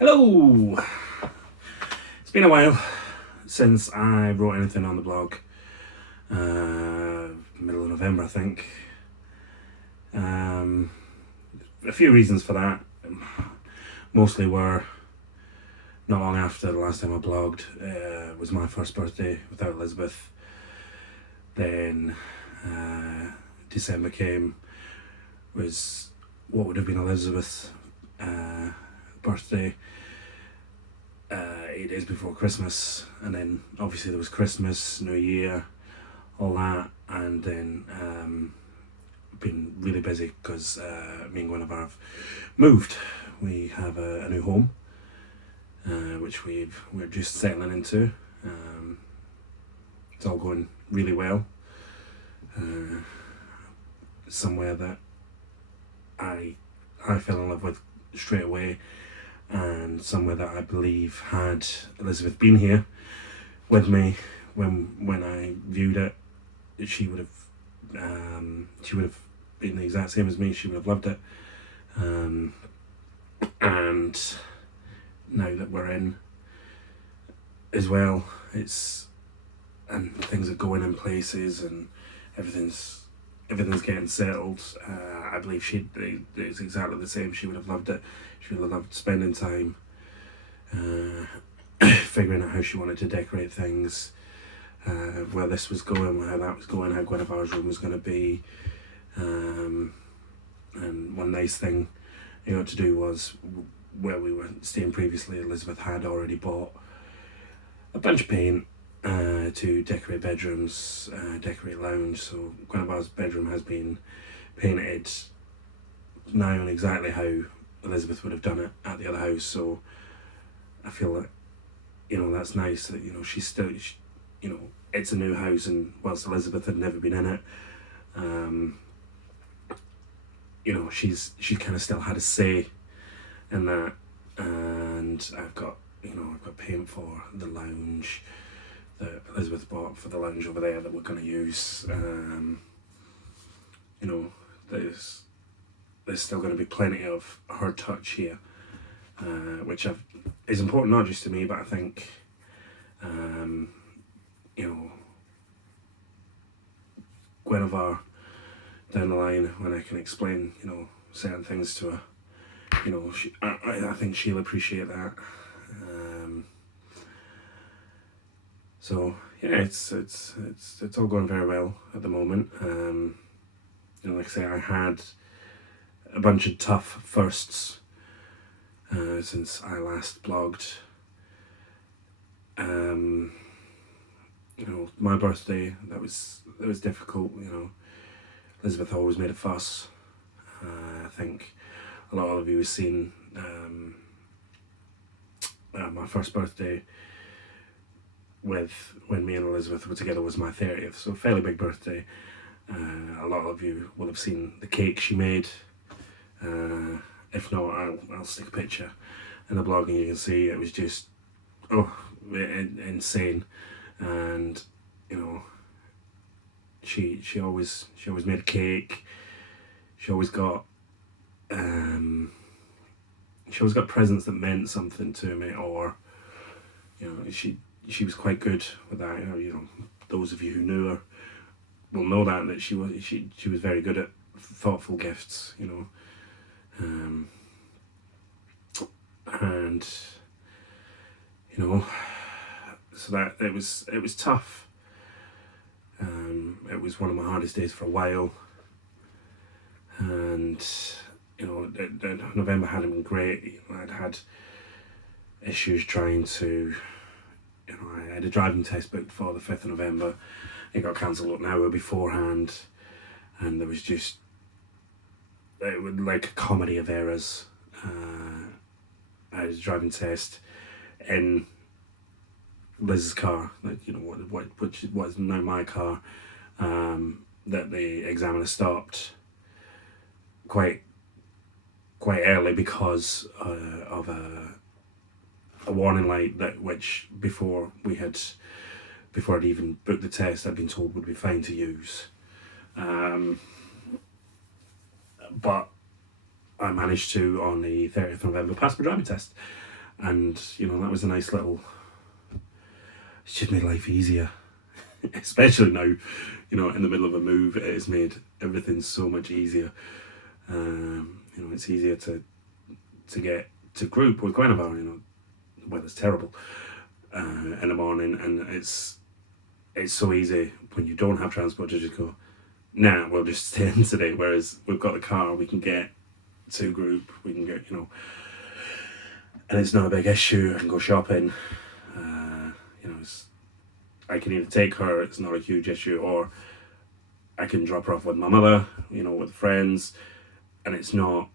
Hello! It's been a while since I wrote anything on the blog. Middle of November, I think. A few reasons for that. Mostly were not long after the last time I blogged. Was my first birthday without Elizabeth. Then December came, was what would have been Elizabeth's birthday 8 days before Christmas, and then obviously there was Christmas, New Year, all that, and then been really busy because me and Guinevere have moved. We have a new home, which we're just settling into. It's all going really well. Somewhere that I fell in love with straight away, and somewhere that I believe, had Elizabeth been here with me when I viewed it, she would have been the exact same as me. She would have loved it. And now that we're in as well, and things are going in places and everything's getting settled. I believe it's exactly the same. She would have loved it. She would have loved spending time figuring out how she wanted to decorate things, where this was going, how that was going, how Guinevere's room was going to be. And one nice thing I got to do was, where we were staying previously, Elizabeth had already bought a bunch of paint to decorate bedrooms, decorate lounge. So Guinevere's bedroom has been painted now and exactly how Elizabeth would have done it at the other house. So I feel that, that's nice that, she's still, it's a new house, and whilst Elizabeth had never been in it, she kind of still had a say in that. And I've got paint for the lounge that Elizabeth bought for the lounge over there that we're going to use. There's still going to be plenty of her touch here, which is important not just to me, but I think Guinevere down the line, when I can explain certain things to her, I think she'll appreciate that. So yeah, it's all going very well at the moment. Like I say, I had a bunch of tough firsts since I last blogged. My birthday, that was difficult. Elizabeth always made a fuss. I think a lot of you have seen my first birthday when me and Elizabeth were together was my 30th, so fairly big birthday. A lot of you will have seen the cake she made. If not, I'll stick a picture in the blog and you can see it was just insane. And she always made a cake. She always got presents that meant something to me, or she was quite good with that. Those of you who knew her will know that she was very good at thoughtful gifts. And so that it was tough. It was one of my hardest days for a while, and November hadn't been great. I'd had issues trying to, I had a driving test booked for the 5th of November. It got cancelled an hour beforehand, and there was just, it was like a comedy of errors. I had a driving test in Liz's car, which was now my car, that the examiner stopped quite early because of a warning light which before I'd even booked the test, I'd been told would be fine to use. But I managed to, on the 30th of November, pass my driving test. And, that was a nice little, it's just made life easier. Especially now, in the middle of a move, it has made everything so much easier. It's easier to get to group with Guinevere. The weather's terrible in the morning, and it's so easy when you don't have transport to just go, nah, we'll just stay in today. Whereas we've got the car, we can get to group, we can get, and it's not a big issue. I can go shopping. I can either take her, it's not a huge issue, or I can drop her off with my mother, with friends, and it's not,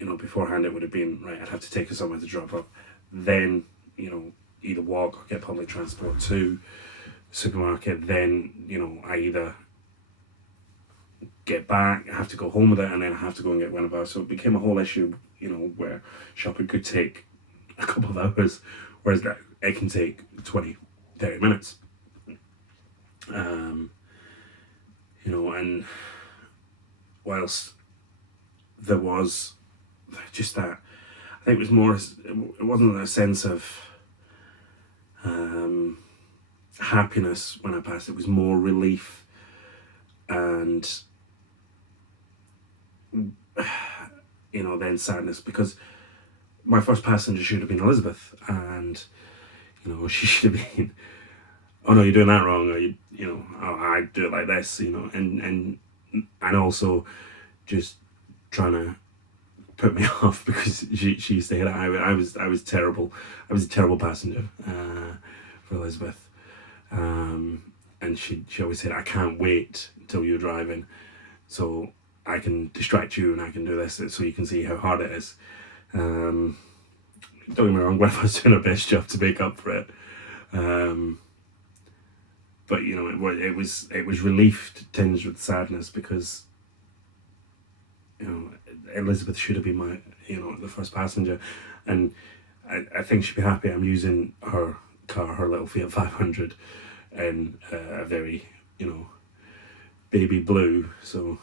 beforehand it would have been, right, I'd have to take her somewhere to drop her off, then, either walk or get public transport to the supermarket, then, I either get back, I have to go home with it, and then I have to go and get one of ours. So it became a whole issue, where shopping could take a couple of hours, whereas it can take 20, 30 minutes. And whilst there was just that, I think it was more, it wasn't a sense of happiness when I passed, it was more relief and then sadness, because my first passenger should have been Elizabeth, and she should have been, oh no, you're doing that wrong, or I do it like this, and also just trying to put me off because she used to hit it. I was terrible. I was a terrible passenger for Elizabeth, and she always said, I can't wait till you're driving so I can distract you and I can do this so you can see how hard it is. Don't get me wrong, Gwen was doing her best job to make up for it. But it was relief tinged with sadness, because Elizabeth should have been my the first passenger, and I think she'd be happy I'm using her car, her little Fiat 500, in a very baby blue, so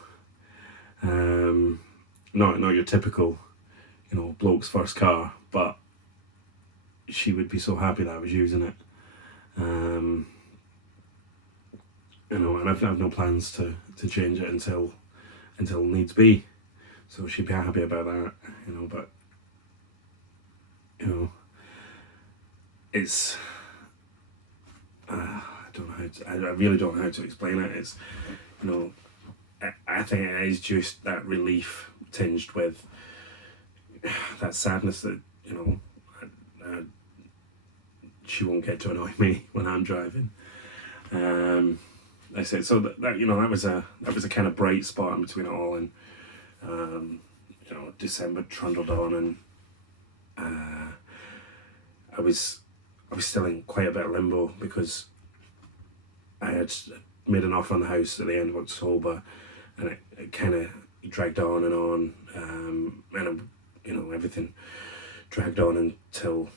not your typical bloke's first car, but she would be so happy that I was using it. And I've no plans to change it until needs be. So she'd be happy about that, but it's I don't know I really don't know how to explain it. It's I think it is just that relief tinged with that sadness that she won't get to annoy me when I'm driving. I said so that that was a kind of bright spot in between it all, and December trundled on, and I was still in quite a bit of limbo, because I had made an offer on the house at the end of October, and it kind of dragged on and on, and everything dragged on until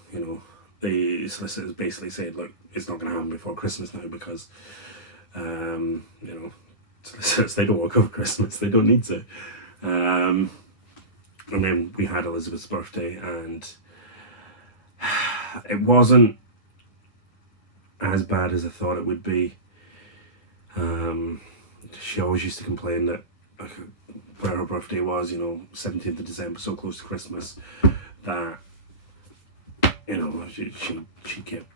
the solicitors basically said, look, it's not going to happen before Christmas now, because solicitors, they don't work over Christmas, they don't need to. And then we had Elizabeth's birthday, and it wasn't as bad as I thought it would be. She always used to complain that where her birthday was, 17th of December, so close to Christmas, that she kept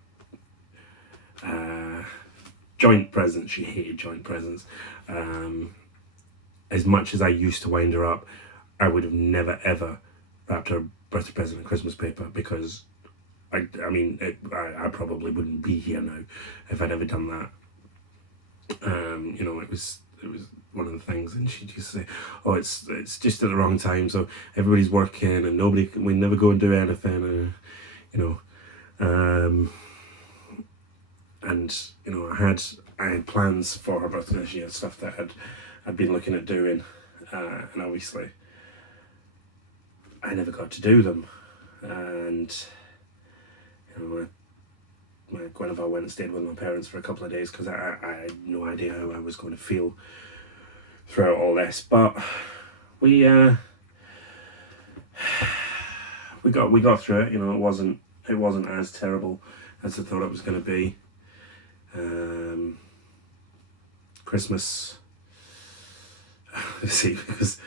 joint presents. She hated joint presents. As much as I used to wind her up, I would have never ever wrapped her birthday present in Christmas paper, because I probably wouldn't be here now if I'd ever done that. It was one of the things, and she'd just say, oh, it's just at the wrong time, so everybody's working and we never go and do anything, and I had plans for her birthday this year, stuff that I'd been looking at doing, and obviously I never got to do them. And my Guinevere went and stayed with my parents for a couple of days, because I had no idea how I was going to feel throughout all this. But we got through it. It wasn't it wasn't as terrible as I thought it was going to be. Christmas, see, because,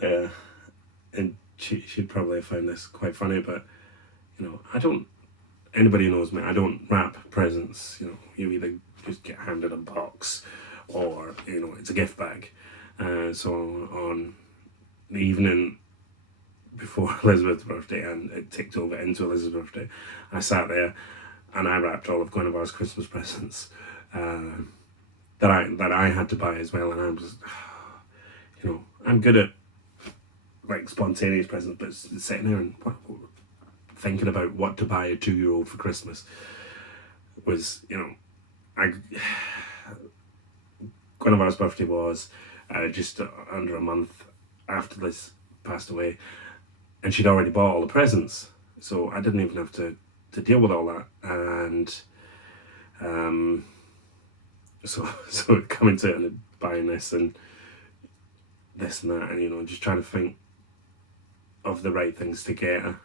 and she'd probably find this quite funny, but, anybody who knows me, I don't wrap presents. You either just get handed a box or, it's a gift bag. So on the evening before Elizabeth's birthday, and it ticked over into Elizabeth's birthday, I sat there and I wrapped all of Guinevere's Christmas presents that I had to buy as well. And I was, I'm good at like spontaneous presents, but sitting there and thinking about what to buy a 2-year-old for Christmas was, Guinevere's birthday was just under a month after Liz passed away, and she'd already bought all the presents, so I didn't even have to deal with all that. And so coming to it and buying this and that, and just trying to think of the right things to get her.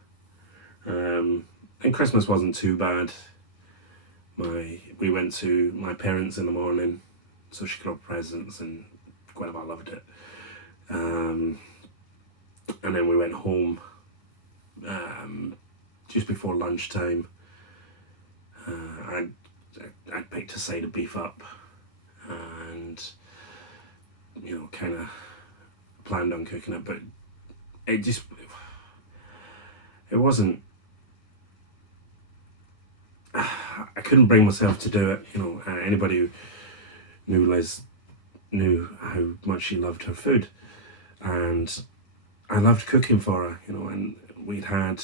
And Christmas wasn't too bad. We went to my parents in the morning so she could have presents, and Guinevere loved it. And then we went home just before lunchtime. I picked a side of beef up and kind of planned on cooking it, but it wasn't. I couldn't bring myself to do it. Anybody who knew Liz knew how much she loved her food, and I loved cooking for her. And we'd had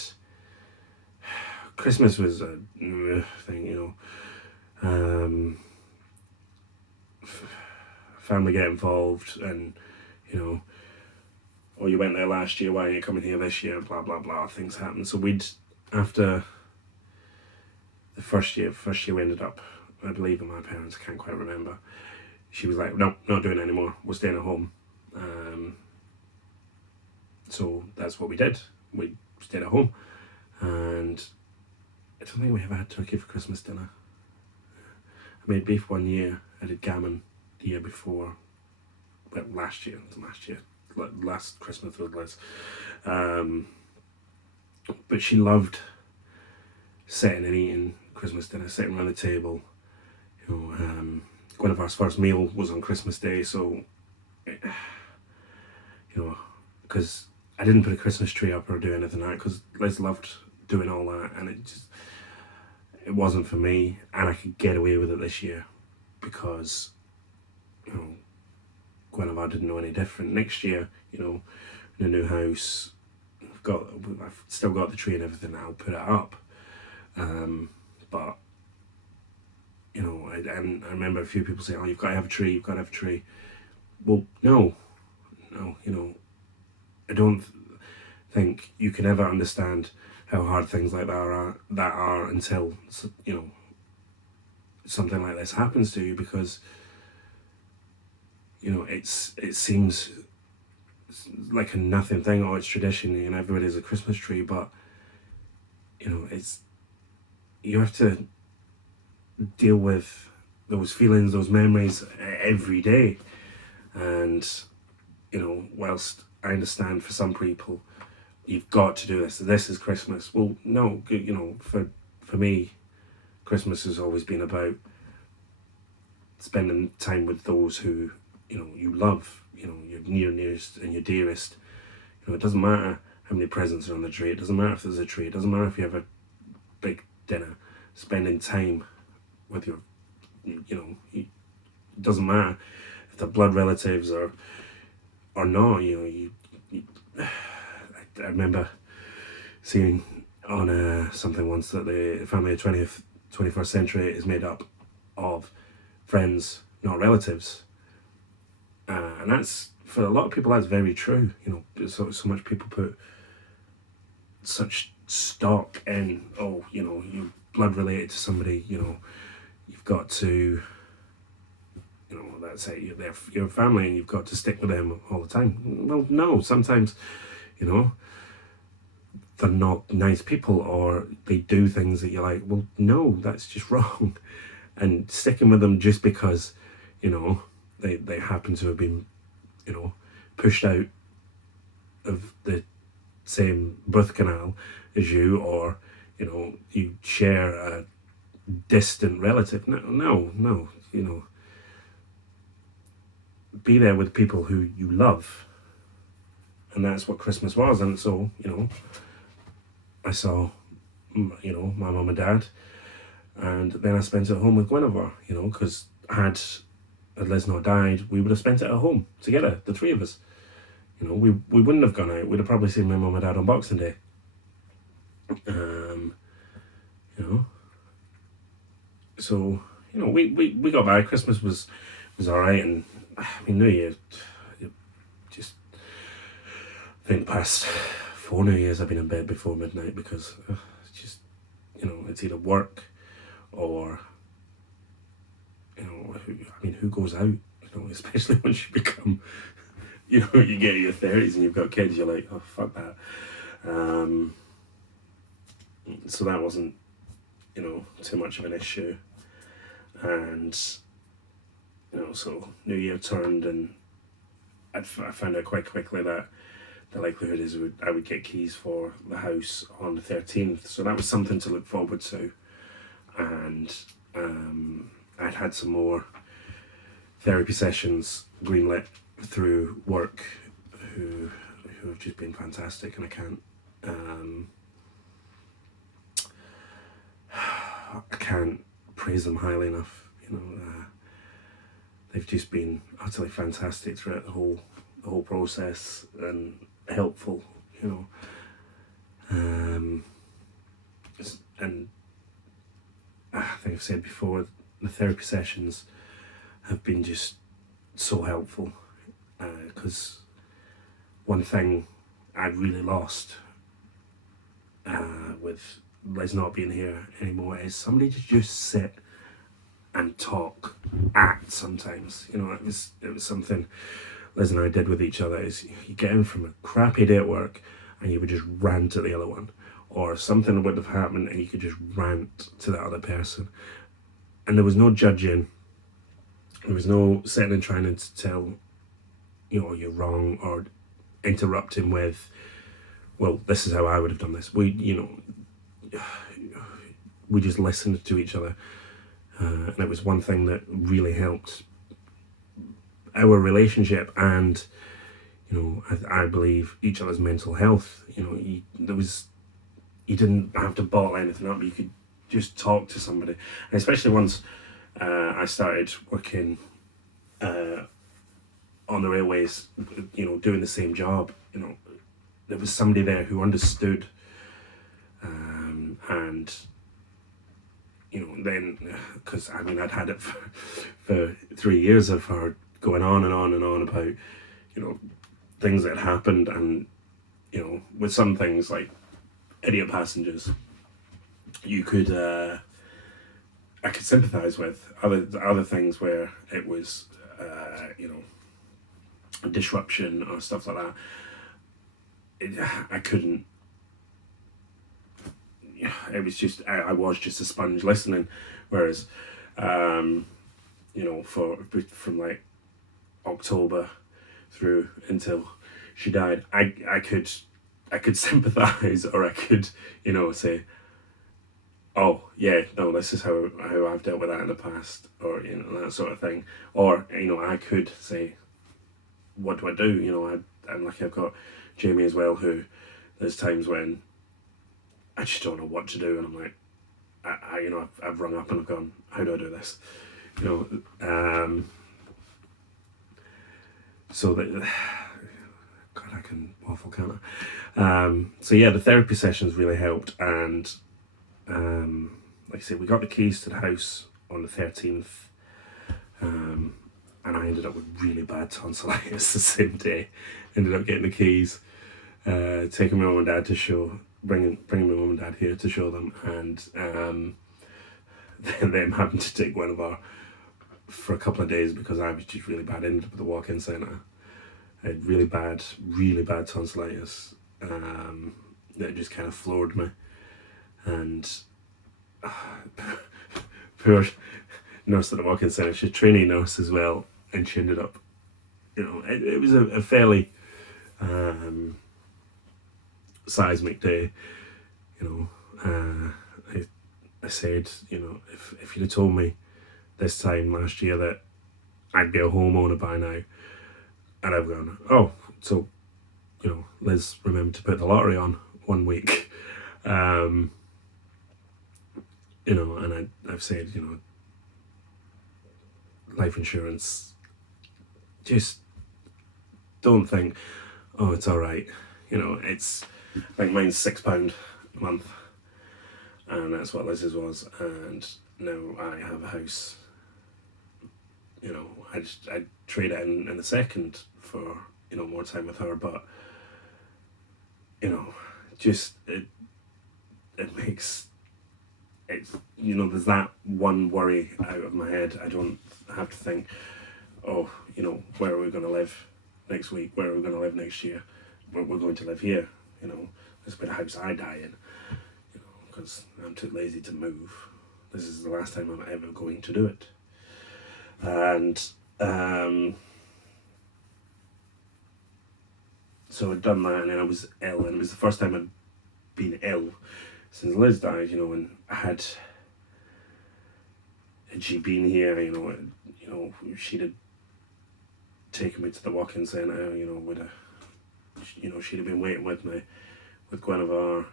Christmas was a thing. Family get involved, and you went there last year, why are you coming here this year? Blah blah blah. Things happen. So after the first year we ended up, I believe, in my parents, I can't quite remember. She was like, no, not doing it anymore. We're staying at home. So that's what we did. We stayed at home, and I don't think we ever had turkey for Christmas dinner. I made beef one year. I did gammon the year before. Well, last Christmas with Liz. But she loved sitting and eating Christmas dinner, sitting around the table. Guinevere's first meal was on Christmas Day, so because I didn't put a Christmas tree up or do anything like that, because Liz loved doing all that, and it wasn't for me, and I could get away with it this year because Guinevere didn't know any different. Next year, in a new house, I've still got the tree and everything. I'll put it up, but I remember a few people saying, "Oh, you've got to have a tree. You've got to have a tree." Well, no, I don't think you can ever understand how hard things like that are until something like this happens to you, because it seems like a nothing thing. Oh, it's tradition and everybody has a Christmas tree, but you have to deal with those feelings, those memories every day. And whilst I understand for some people you've got to do this is Christmas, well, no, for me, Christmas has always been about spending time with those who you love, your nearest and your dearest. It doesn't matter how many presents are on the tree, it doesn't matter if there's a tree, it doesn't matter if you have a big dinner. Spending time with your it doesn't matter if they're blood relatives or not. I remember seeing on something once that the family of 21st century is made up of friends, not relatives, and that's, for a lot of people, that's very true. So much people put such stock in, you're blood related to somebody, you've got to, that's it, you're family and you've got to stick with them all the time. Well, no, sometimes, they're not nice people, or they do things that you're like, well, no, that's just wrong. And sticking with them just because, you know, they happen to have been, you know, pushed out of the same birth canal as you, or, you know, you share a distant relative. No, you know, be there with people who you love. And that's what Christmas was. And so, you know, I saw, you know, my mum and dad, and then I spent it at home with Guinevere, you know, because had Liz not died, we would have spent it at home together, the three of us. You know, we wouldn't have gone out. We'd have probably seen my mum and dad on Boxing Day. You know, so, you know, we got by. Christmas was all right, and I mean, New Year, just, I think the past 4 New Years I've been in bed before midnight, because it's just, you know, it's either work or, you know, who goes out, you know, especially once you become, you know, you get in your 30s and you've got kids, you're like, oh, fuck that. So that wasn't, you know, too much of an issue. And, you know, so New Year turned, and I found out quite quickly that the likelihood is I would get keys for the house on the 13th. So that was something to look forward to. And I'd had some more therapy sessions greenlit through work who have just been fantastic, and I can't praise them highly enough. You know, they've just been utterly fantastic throughout the whole process, and helpful, you know. And I think I've said before, the therapy sessions have been just so helpful, because one thing I'd really lost with Liz not being here anymore is somebody to just sit and talk at sometimes. You know, it was something Liz and I did with each other, is you get in from a crappy day at work and you would just rant at the other one, or something would have happened and you could just rant to that other person, and there was no judging, there was no sitting and trying to tell, you know, you're wrong, or interrupting with, well, this is how I would have done this. We just listened to each other, and it was one thing that really helped our relationship, and, you know, I believe each other's mental health. You know, you didn't have to bottle anything up. You could just talk to somebody, and especially once I started working on the railways, you know, doing the same job. You know, there was somebody there who understood, and, you know, then, because I mean, I'd had it for 3 years of her going on and on and on about, you know, things that happened, and, you know, with some things like idiot passengers, you could I could sympathise with. Other things where it was you know, disruption or stuff like that, I couldn't. It was just, I was just a sponge listening, whereas you know, from like October through until she died, I could sympathise, or I could, you know, say, oh yeah, no, this is how I've dealt with that in the past, or, you know, that sort of thing. Or, you know, I could say, what do I do? You know, I'm lucky I've got Jamie as well, who there's times when I just don't know what to do, and I'm like, you know, I've rung up and I've gone, how do I do this? You know, so that, God, I can waffle, can't I? So yeah, the therapy sessions really helped, and like I said, we got the keys to the house on the 13th, and I ended up with really bad tonsillitis the same day. Ended up getting the keys, taking my mum and dad to show, bringing my mum and dad here to show them, and them having to take Guinevere for a couple of days because I was just really bad. I ended up at the walk-in centre. I had really bad tonsillitis. that just kind of floored me. And poor nurse at the walk-in centre, she's a trainee nurse as well, and she ended up, it was a fairly seismic day. I said, if you'd have told me this time last year that I'd be a homeowner by now, and I've gone, oh, so, Liz remembered to put the lottery on one week. And I've said, life insurance, just don't think, oh, it's all right. It's, I think mine's £6 a month, and that's what Liz's was. And now I have a house. I'd trade it in a second for more time with her, but just it makes it, there's that one worry out of my head. I don't have to think, oh, where are we going to live next week? Where are we going to live next year? We're going to live here. This will be the house I die in. Because I'm too lazy to move. This is the last time I'm ever going to do it. And so I'd done that, and then I was ill, and it was the first time I'd been ill since Liz died. And had she been here, she'd have taken me to the walk-in centre. She'd have been waiting with me with Guinevere,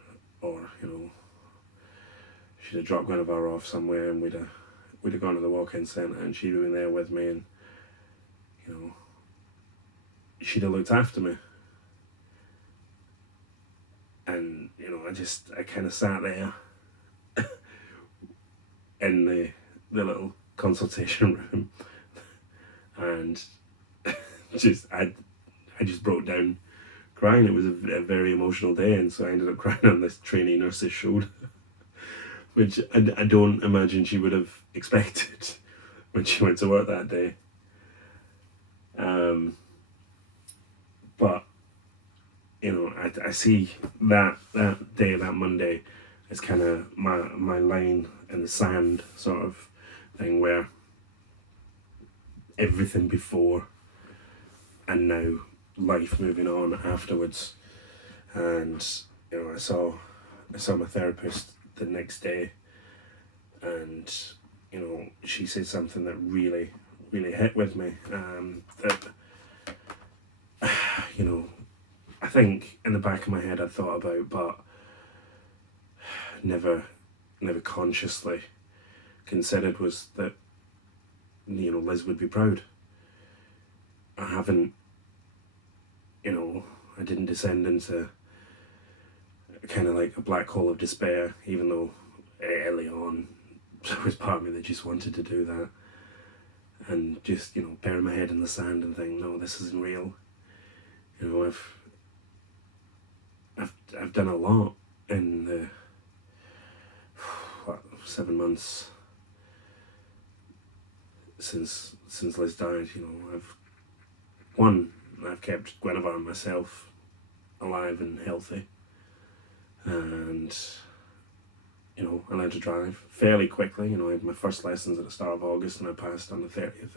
or she'd have dropped Guinevere off somewhere, and we'd have gone to the walk-in centre, and she'd have been there with me, and she'd have looked after me. And I kind of sat there in the little consultation room, and I just broke down crying. It was a very emotional day, and so I ended up crying on this trainee nurse's shoulder, which I don't imagine she would have expected when she went to work that day. But I see that day, that Monday, as kind of my line in the sand sort of thing, where everything before and now, life moving on afterwards. And I saw my therapist the next day, and she said something that really hit with me, that I think in the back of my head I'd thought about, but never consciously considered, was that Liz would be proud. I didn't descend into kind of like a black hole of despair, even though early on there was part of me that just wanted to do that, and just bury my head in the sand and think, no, this isn't real. I've done a lot in the 7 months since Liz died. I've kept Guinevere and myself alive and healthy, and I learned to drive fairly quickly. I had my first lessons at the start of August, and I passed on the 30th